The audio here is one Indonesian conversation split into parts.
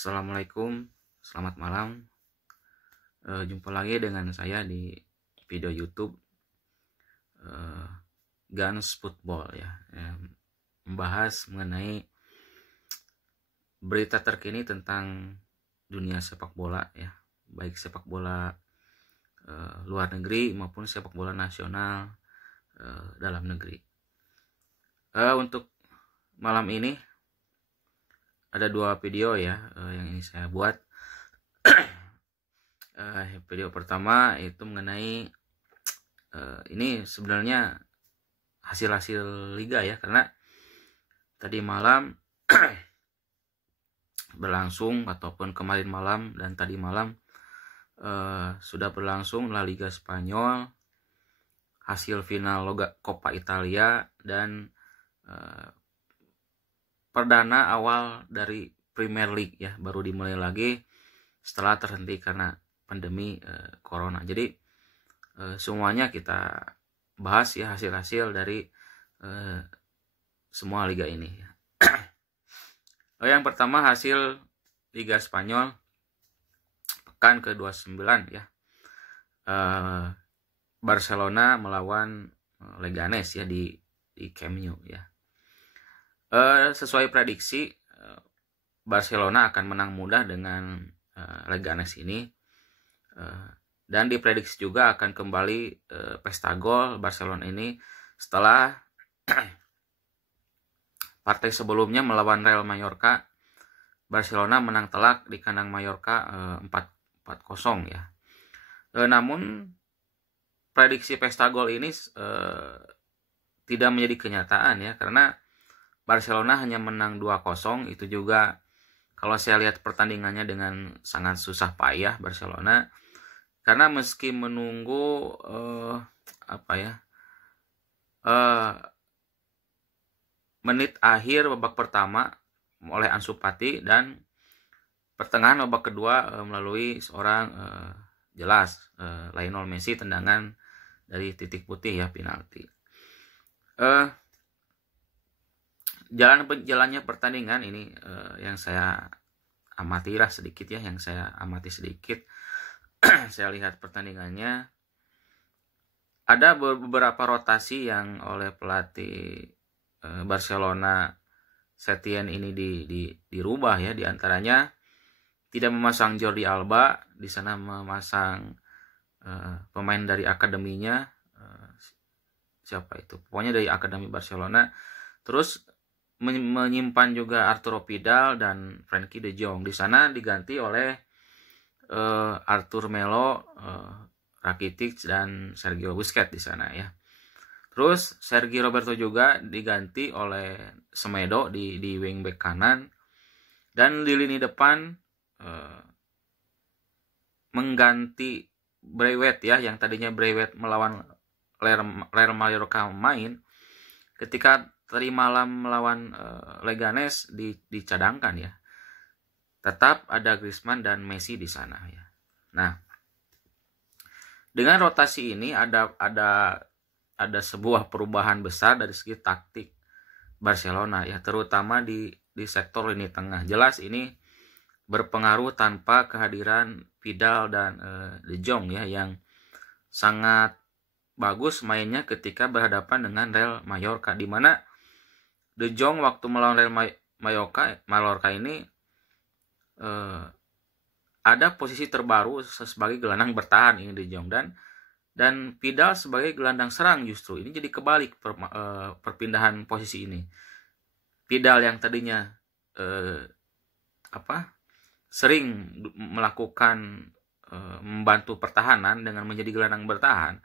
Assalamualaikum, selamat malam. Jumpa lagi dengan saya di video YouTube Guns Football ya, membahas mengenai berita terkini tentang dunia sepak bola ya, baik sepak bola luar negeri maupun sepak bola nasional dalam negeri. Untuk malam ini ada dua video ya yang ini saya buat. Video pertama itu mengenai ini sebenarnya hasil-hasil liga ya, karena tadi malam berlangsung ataupun kemarin malam dan tadi malam sudah berlangsung La Liga Spanyol, hasil final Coppa Italia, dan perdana awal dari Premier League ya, baru dimulai lagi setelah terhenti karena pandemi corona. Jadi semuanya kita bahas ya, hasil-hasil dari semua liga ini. Yang pertama hasil Liga Spanyol pekan ke-29 ya. Barcelona melawan Leganes ya di Camp Nou ya. Sesuai prediksi Barcelona akan menang mudah dengan Leganes ini. Dan diprediksi juga akan kembali pesta gol Barcelona ini setelah partai sebelumnya melawan Real Mallorca. Barcelona menang telak di kandang Mallorca 4-0 ya. Namun prediksi pesta gol ini tidak menjadi kenyataan ya, karena Barcelona hanya menang 2-0. Itu juga kalau saya lihat pertandingannya dengan sangat susah payah Barcelona, karena meski menunggu menit akhir babak pertama oleh Ansu Fati dan pertengahan babak kedua melalui seorang jelas Lionel Messi, tendangan dari titik putih ya, penalti. Jalannya pertandingan ini yang saya amati sedikit. Saya lihat pertandingannya, ada beberapa rotasi yang oleh pelatih Barcelona Setien ini dirubah ya. Di antaranya tidak memasang Jordi Alba, di sana memasang pemain dari akademinya, siapa itu? Pokoknya dari akademi Barcelona. Terus menyimpan juga Arturo Vidal dan Frenkie de Jong. Di sana diganti oleh Artur Melo, Rakitic dan Sergio Busquets di sana ya. Terus Sergio Roberto juga diganti oleh Semedo di wingback kanan, dan di lini depan mengganti Braithwaite ya, yang tadinya Braithwaite melawan Real Mallorca main, ketika tadi malam melawan Leganes dicadangkan ya. Tetap ada Griezmann dan Messi di sana ya. Nah, dengan rotasi ini ada sebuah perubahan besar dari segi taktik Barcelona ya, terutama di sektor lini tengah. Jelas ini berpengaruh tanpa kehadiran Vidal dan De Jong ya, yang sangat bagus mainnya ketika berhadapan dengan Real Mallorca, di mana De Jong waktu melawan Real Mallorca ini ada posisi terbaru sebagai gelandang bertahan ini De Jong, dan Vidal sebagai gelandang serang. Justru ini jadi kebalik perpindahan posisi ini. Vidal yang tadinya sering melakukan membantu pertahanan dengan menjadi gelandang bertahan,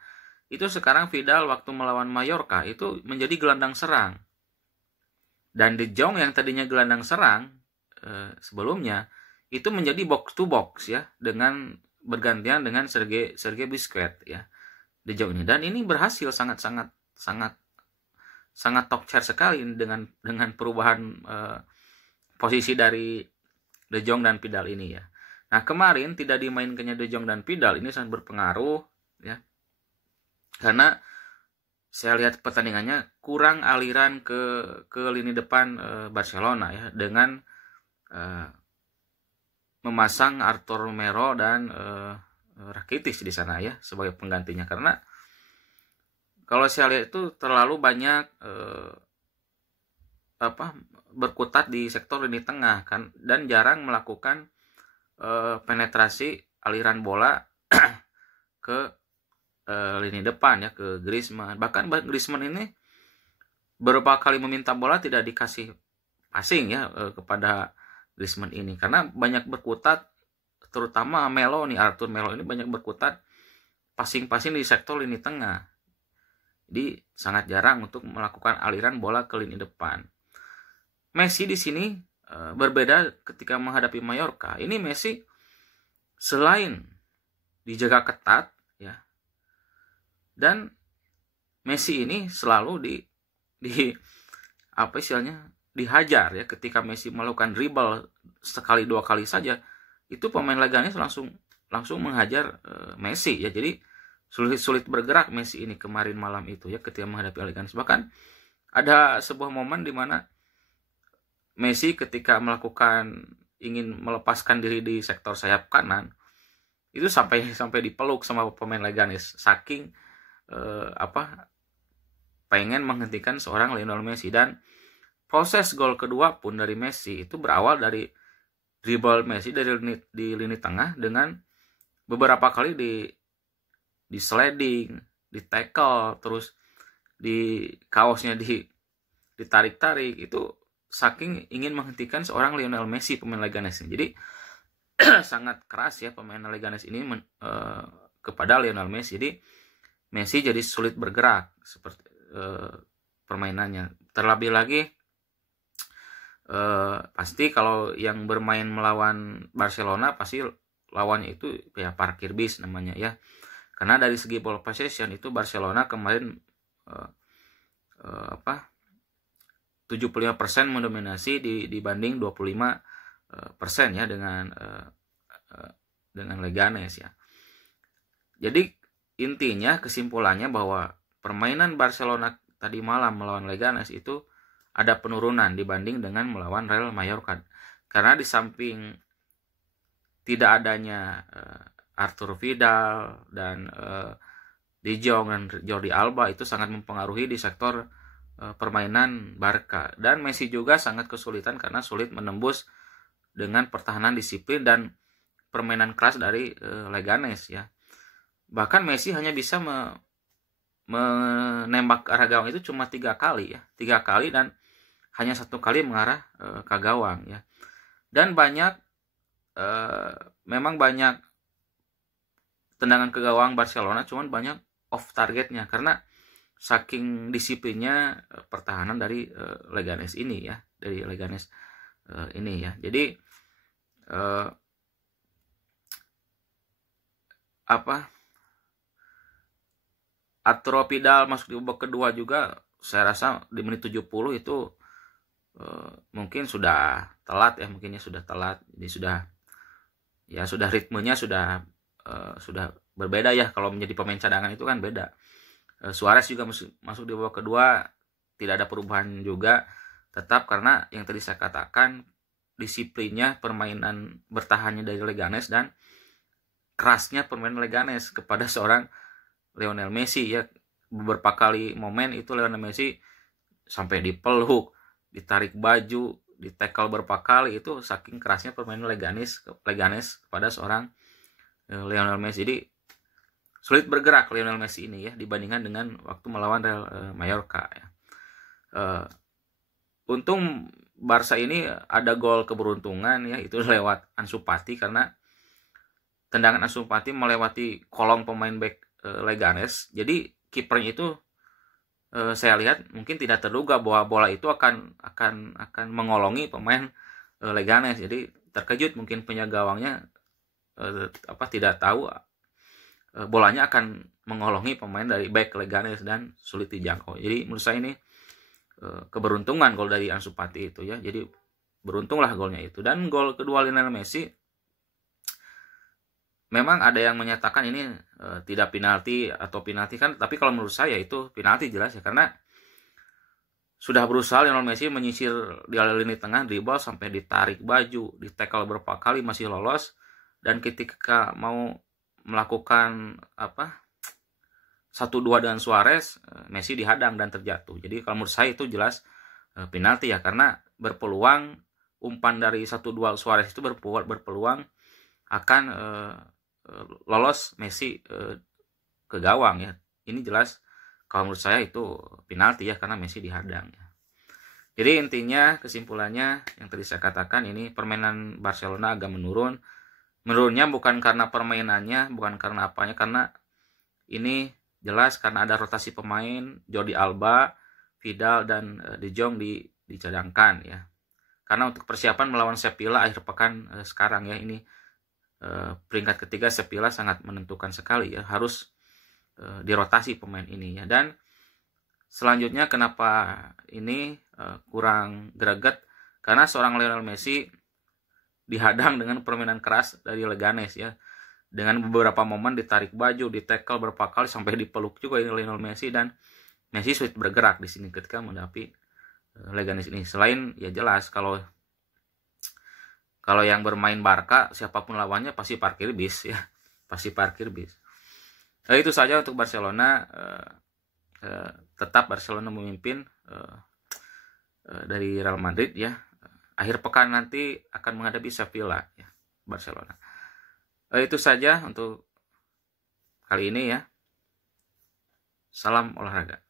itu sekarang Vidal waktu melawan Mallorca itu menjadi gelandang serang. Dan De Jong yang tadinya gelandang serang sebelumnya itu menjadi box to box ya, dengan bergantian dengan Sergio Busquets ya, De Jong ini. Dan ini berhasil sangat top chair sekali dengan perubahan posisi dari De Jong dan Vidal ini ya. Nah, kemarin tidak dimainkannya De Jong dan Vidal ini sangat berpengaruh ya, karena saya lihat pertandingannya kurang aliran ke lini depan Barcelona ya, dengan memasang Arthur Melo dan Rakitic di sana ya sebagai penggantinya, karena kalau saya lihat itu terlalu banyak berkutat di sektor lini tengah kan, dan jarang melakukan penetrasi aliran bola ke lini depan ya, ke Griezmann. Bahkan Griezmann ini beberapa kali meminta bola tidak dikasih passing ya kepada Griezmann ini, karena banyak berkutat, terutama Arthur Melo ini banyak berkutat passing-passing di sektor lini tengah. Jadi sangat jarang untuk melakukan aliran bola ke lini depan. Messi di sini berbeda ketika menghadapi Mallorca. Ini Messi selain dijaga ketat ya, dan Messi ini selalu dihajar ya. Ketika Messi melakukan dribble sekali dua kali saja, itu pemain Leganes langsung menghajar Messi ya. Jadi sulit bergerak Messi ini kemarin malam itu ya ketika menghadapi Leganes. Bahkan ada sebuah momen di mana Messi ketika ingin melepaskan diri di sektor sayap kanan, itu sampai dipeluk sama pemain Leganes, saking pengen menghentikan seorang Lionel Messi. Dan proses gol kedua pun dari Messi itu berawal dari dribble Messi di lini tengah, dengan beberapa kali di sliding, di tackle, terus di kaosnya ditarik-tarik, itu saking ingin menghentikan seorang Lionel Messi, pemain Leganes. Jadi sangat keras ya pemain Leganes ini kepada Lionel Messi. Jadi Messi jadi sulit bergerak seperti permainannya. Terlebih lagi pasti kalau yang bermain melawan Barcelona, pasti lawannya itu ya parkir bis namanya ya, karena dari segi ball possession itu Barcelona kemarin 75% mendominasi dibanding 25% ya dengan Leganes ya. Jadi intinya, kesimpulannya bahwa permainan Barcelona tadi malam melawan Leganes itu ada penurunan dibanding dengan melawan Real Mallorca. Karena di samping tidak adanya Arturo Vidal dan De Jong dan Jordi Alba, itu sangat mempengaruhi di sektor permainan Barca. Dan Messi juga sangat kesulitan karena sulit menembus dengan pertahanan disiplin dan permainan keras dari Leganes ya. Bahkan Messi hanya bisa menembak ke arah gawang itu cuma 3 kali ya, 3 kali, dan hanya 1 kali mengarah ke gawang ya. Dan memang banyak tendangan ke gawang Barcelona, cuman banyak off targetnya karena saking disiplinnya pertahanan dari Leganes ini ya, ini ya. Jadi Arturo Vidal masuk di babak kedua juga, saya rasa di menit 70 itu mungkin sudah telat ya, jadi sudah ritmenya sudah berbeda ya. Kalau menjadi pemain cadangan itu kan beda. Suarez juga masuk di babak kedua, tidak ada perubahan juga, tetap karena yang tadi saya katakan, disiplinnya permainan bertahannya dari Leganes dan kerasnya permainan Leganes kepada seorang Lionel Messi ya. Beberapa kali momen itu Lionel Messi sampai dipeluk, ditarik baju, ditackle berapa kali, itu saking kerasnya permainan Leganes kepada seorang Lionel Messi. Jadi sulit bergerak Lionel Messi ini ya dibandingkan dengan waktu melawan Real Mallorca ya. Untung Barca ini ada gol keberuntungan ya, itu lewat Ansu Fati, karena tendangan Ansu Fati melewati kolong pemain back Leganes. Jadi kipernya itu saya lihat mungkin tidak terduga bahwa bola itu akan mengolongi pemain Leganes. Jadi terkejut mungkin penjaga gawangnya tidak tahu bolanya akan mengolongi pemain dari back Leganes dan sulit dijangkau. Jadi menurut saya ini keberuntungan gol dari Ansu Fati itu ya. Jadi beruntunglah golnya itu. Dan gol kedua Lionel Messi, memang ada yang menyatakan ini tidak penalti atau penalti kan, tapi kalau menurut saya itu penalti jelas ya, karena sudah berusaha Lionel Messi menyisir di lini tengah, dribble sampai ditarik baju, di tackle berapa kali masih lolos, dan ketika mau melakukan 1-2 dengan Suarez, Messi dihadang dan terjatuh. Jadi kalau menurut saya itu jelas penalti ya, karena berpeluang umpan dari 1-2 Suarez itu berpeluang akan lolos Messi ke gawang ya. Ini jelas kalau menurut saya itu penalti ya, karena Messi dihadang ya. Jadi intinya kesimpulannya yang tadi saya katakan, ini permainan Barcelona agak menurun. Menurunnya bukan karena permainannya, bukan karena apanya, karena ini jelas karena ada rotasi pemain, Jordi Alba, Vidal dan De Jong dicadangkan ya. Karena untuk persiapan melawan Sevilla akhir pekan sekarang ya, ini peringkat ketiga Sevilla sangat menentukan sekali ya, harus dirotasi pemain ini ya. Dan selanjutnya kenapa ini kurang greget, karena seorang Lionel Messi dihadang dengan permainan keras dari Leganes ya, dengan beberapa momen ditarik baju, di tackle berapa kali, sampai dipeluk juga ini Lionel Messi, dan Messi sulit bergerak di sini ketika menghadapi Leganes ini. Selain ya jelas kalau yang bermain Barca, siapapun lawannya pasti parkir bis ya, pasti parkir bis. Itu saja untuk Barcelona. Tetap Barcelona memimpin dari Real Madrid ya. Akhir pekan nanti akan menghadapi Sevilla ya, Barcelona. Itu saja untuk kali ini ya. Salam olahraga.